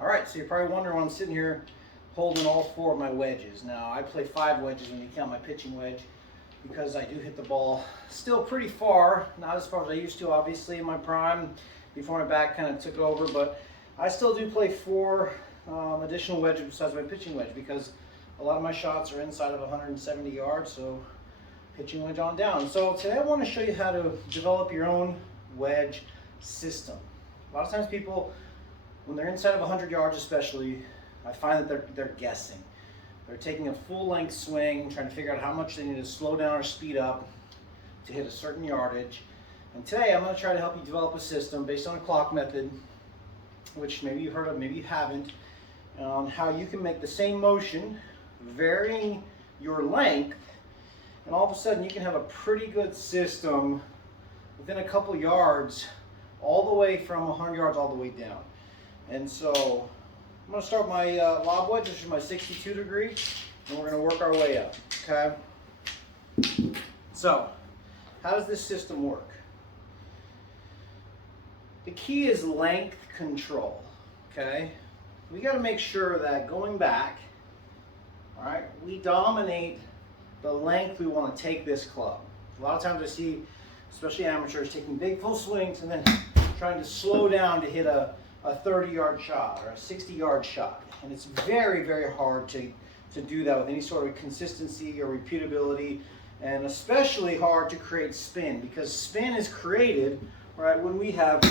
All right, so you're probably wondering why I'm sitting here holding all 4 of my wedges. Now, I play 5 wedges when you count my pitching wedge because I do hit the ball still pretty far, not as far as I used to, obviously, in my prime, before my back kind of took over, but I still do play 4 additional wedges besides my pitching wedge because a lot of my shots are inside of 170 yards, so pitching wedge on down. So today I want to show you how to develop your own wedge system. A lot of times people, when they're inside of 100 yards especially, I find that they're guessing. They're taking a full length swing, trying to figure out how much they need to slow down or speed up to hit a certain yardage. And today I'm going to try to help you develop a system based on a clock method, which maybe you've heard of, maybe you haven't, on how you can make the same motion, varying your length, and all of a sudden you can have a pretty good system within a couple yards, all the way from 100 yards all the way down. And so I'm going to start my lob wedge, which is my 62 degree, and we're going to work our way up, okay? So, how does this system work? The key is length control, okay? We got to make sure that going back, all right, we dominate the length we want to take this club. A lot of times I see, especially amateurs, taking big full swings and then trying to slow down to hit a 30-yard shot or a 60-yard shot. And it's very, very hard to do that with any sort of consistency or repeatability, and especially hard to create spin, because spin is created, right, when we have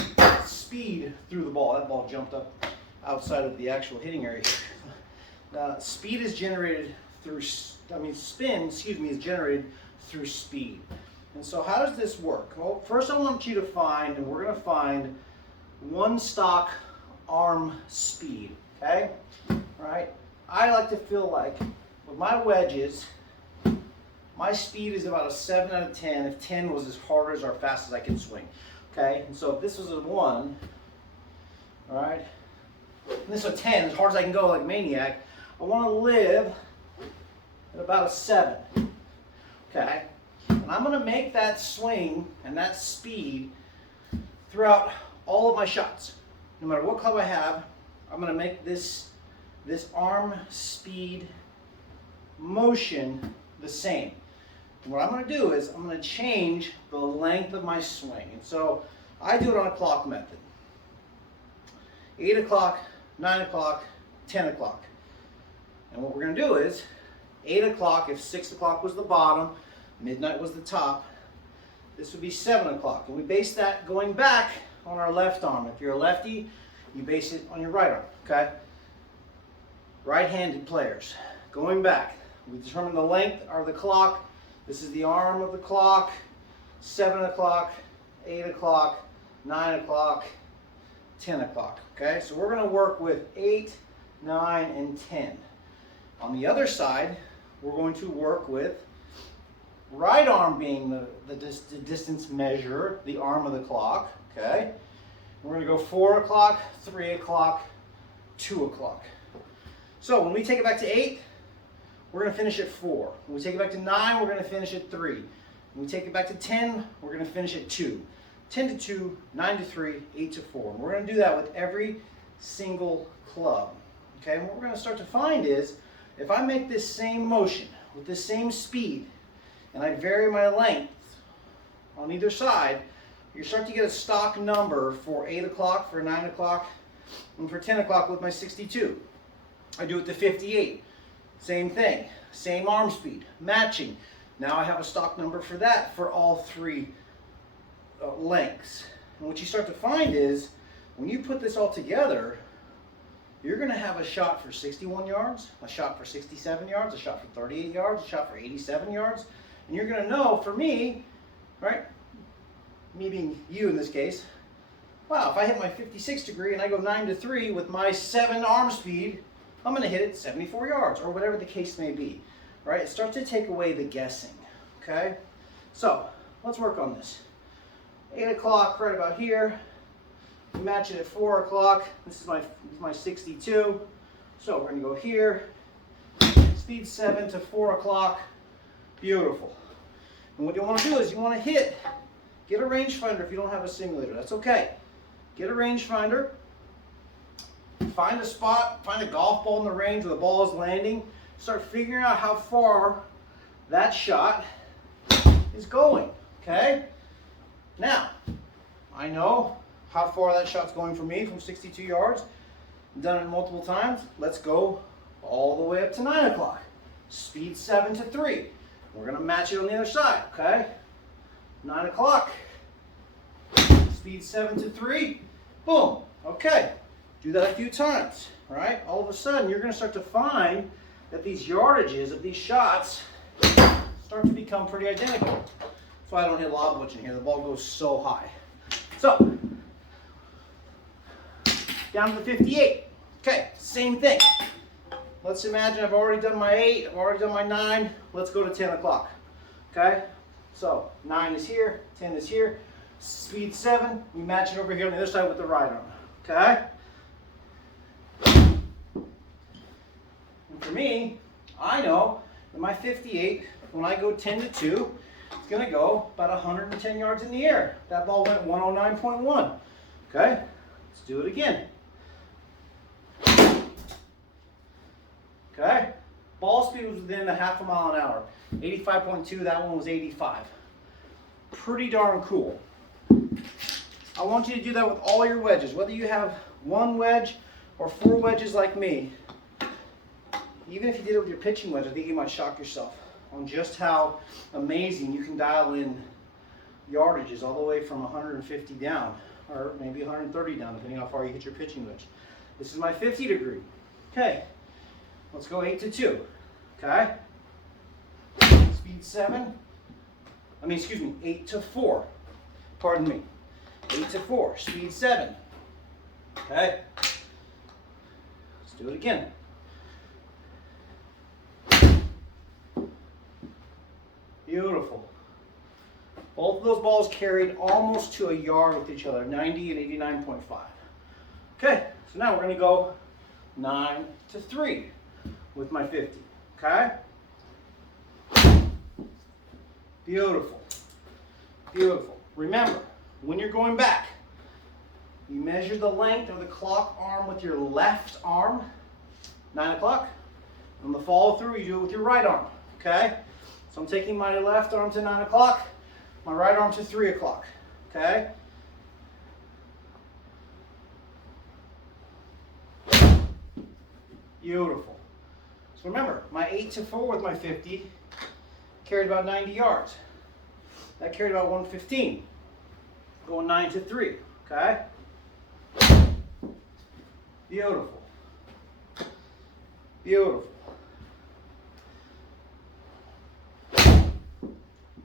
speed through the ball. That ball jumped up outside of the actual hitting area. Speed is generated through, spin, is generated through speed. And so how does this work? Well, first I want you to find, and we're going to find one stock arm speed, okay? All right? I like to feel like with my wedges, my speed is about a 7 out of 10 if 10 was as hard as or fast as I can swing, okay? And so if this was a 1, all right, and this is a 10, as hard as I can go like a maniac, I want to live at about a 7, okay? And I'm going to make that swing and that speed throughout all of my shots. No matter what club I have, I'm going to make this arm speed motion the same. And what I'm going to do is I'm going to change the length of my swing. And so I do it on a clock method. 8 o'clock, 9 o'clock, 10 o'clock. And what we're going to do is 8 o'clock, if 6 o'clock was the bottom, midnight was the top, this would be 7 o'clock. And we base that going back on our left arm. If you're a lefty, you base it on your right arm, okay? Right-handed players, going back, we determine the length of the clock. This is the arm of the clock, 7 o'clock, 8 o'clock, 9 o'clock, 10 o'clock, okay? So we're going to work with 8, 9, and 10. On the other side, we're going to work with right arm being the distance measure, the arm of the clock, okay? We're going to go 4 o'clock, 3 o'clock, 2 o'clock. So when we take it back to 8, we're going to finish at 4. When we take it back to 9, we're going to finish at 3. When we take it back to 10, we're going to finish at 2. 10 to 2, 9 to 3, 8 to 4. And we're going to do that with every single club. Okay, and what we're going to start to find is, if I make this same motion with the same speed, and I vary my length on either side, you start to get a stock number for 8 o'clock, for 9 o'clock, and for 10 o'clock with my 62. I do it to 58. Same thing, same arm speed, matching. Now I have a stock number for that for all 3 lengths. And what you start to find is, when you put this all together, you're going to have a shot for 61 yards, a shot for 67 yards, a shot for 38 yards, a shot for 87 yards. And you're going to know, for me, right, me being you in this case, wow, if I hit my 56 degree and I go 9 to 3 with my 7 arm speed, I'm going to hit it 74 yards, or whatever the case may be, right? It starts to take away the guessing, okay? So, let's work on this. 8 o'clock, right about here. We match it at 4 o'clock. This is my 62. So we're going to go here. Speed 7 to 4 o'clock. Beautiful. And what you want to do is you want to get a rangefinder if you don't have a simulator. That's okay. Get a rangefinder. find a spot, find a golf ball in the range where the ball is landing, start figuring out how far that shot is going, okay? Now, I know how far that shot's going for me from 62 yards. I've done it multiple times. Let's go all the way up to 9 o'clock. Speed 7 to 3. We're gonna match it on the other side, okay? 9 o'clock. Speed 7 to 3. Boom. Okay. Do that a few times, right? All of a sudden, you're gonna start to find that these yardages of these shots start to become pretty identical. That's why I don't hit lob wedge in here. The ball goes so high. So, down to the 58. Okay, same thing. Let's imagine I've already done my 8, I've already done my 9. Let's go to 10 o'clock. Okay? So, 9 is here, 10 is here. Speed 7, we match it over here on the other side with the right arm. Okay? And for me, I know that my 58, when I go 10 to 2, it's going to go about 110 yards in the air. That ball went 109.1. Okay? Let's do it again. Okay? Ball speed was within a half a mile an hour. 85.2, that one was 85. Pretty darn cool. I want you to do that with all your wedges. Whether you have 1 wedge or 4 wedges like me. Even if you did it with your pitching wedge, I think you might shock yourself on just how amazing you can dial in yardages all the way from 150 down, or maybe 130 down, depending on how far you hit your pitching wedge. This is my 50 degree. Okay, let's go 8 to 2. Okay, speed 7. 8 to 4. Pardon me. 8 to 4. Speed 7. Okay, let's do it again. Beautiful. Both of those balls carried almost to a yard with each other, 90 and 89.5. Okay, so now we're going to go 9 to 3 with my 50. Okay? Beautiful. Beautiful. Remember, when you're going back, you measure the length of the clock arm with your left arm, 9 o'clock. On the follow through, you do it with your right arm. Okay? So I'm taking my left arm to 9 o'clock, my right arm to 3 o'clock, okay? Beautiful. So remember, my 8 to 4 with my 50 carried about 90 yards. That carried about 115. Going 9 to 3, okay? Beautiful. Beautiful.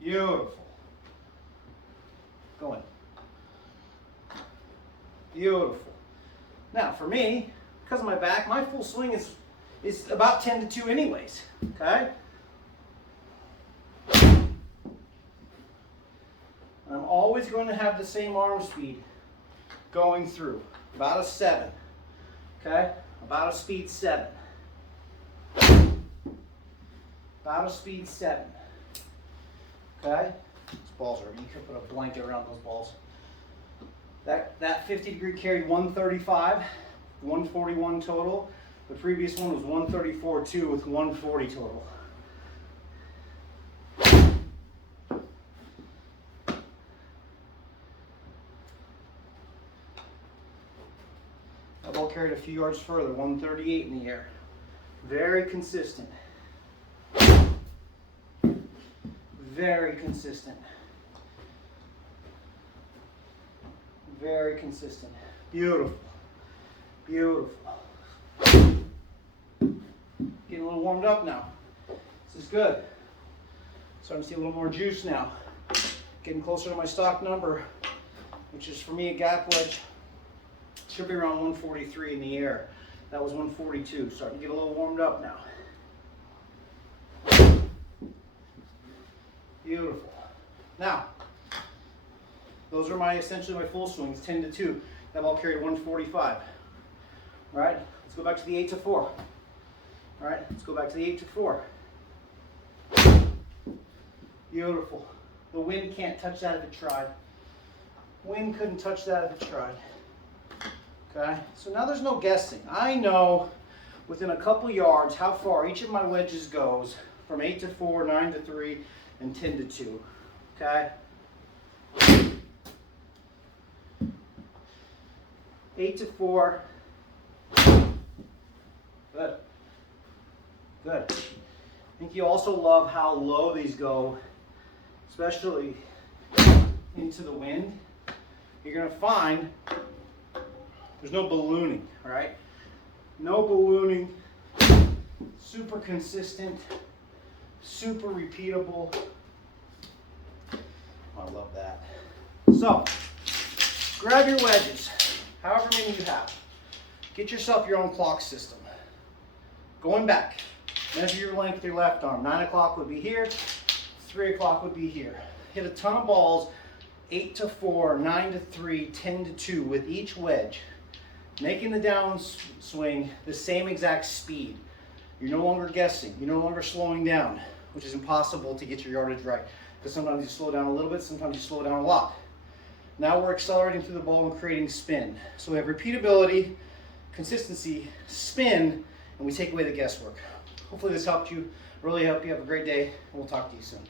Beautiful. Going. Beautiful. Now for me, because of my back, my full swing is about 10 to 2 anyways. Okay? I'm always going to have the same arm speed going through. About a 7. Okay? About a speed 7. About a speed 7. Okay? These balls are, you could put a blanket around those balls. That 50 degree carried 135, 141 total. The previous one was 134.2 with 140 total. That ball carried a few yards further, 138 in the air. Very consistent. Very consistent. Very consistent. Beautiful. Beautiful. Getting a little warmed up now. This is good. Starting to see a little more juice now. Getting closer to my stock number, which is for me a gap wedge. Should be around 143 in the air. That was 142. Starting to get a little warmed up now. Beautiful. Now, those are essentially my full swings, 10 to 2. That ball carried 145. All right, let's go back to the 8 to 4. All right, let's go back to the 8 to 4. Beautiful. The wind can't touch that if it tried. Wind couldn't touch that if it tried. Okay, so now there's no guessing. I know within a couple yards how far each of my wedges goes from 8 to 4, 9 to 3, and 10 to 2. Okay? 8 to 4. Good. Good. I think you also love how low these go, especially into the wind. You're going to find there's no ballooning, right? No ballooning, super consistent, super repeatable. I love that. So, grab your wedges, however many you have. Get yourself your own clock system. Going back, measure your length with your left arm. 9 o'clock would be here, 3 o'clock would be here. Hit a ton of balls, 8 to 4, 9 to 3, 10 to 2 with each wedge. Making the down swing the same exact speed. You're no longer guessing. You're no longer slowing down, which is impossible to get your yardage right. Because sometimes you slow down a little bit, sometimes you slow down a lot. Now we're accelerating through the ball and creating spin. So we have repeatability, consistency, spin, and we take away the guesswork. Hopefully this helped you. Really hope you have a great day, and we'll talk to you soon.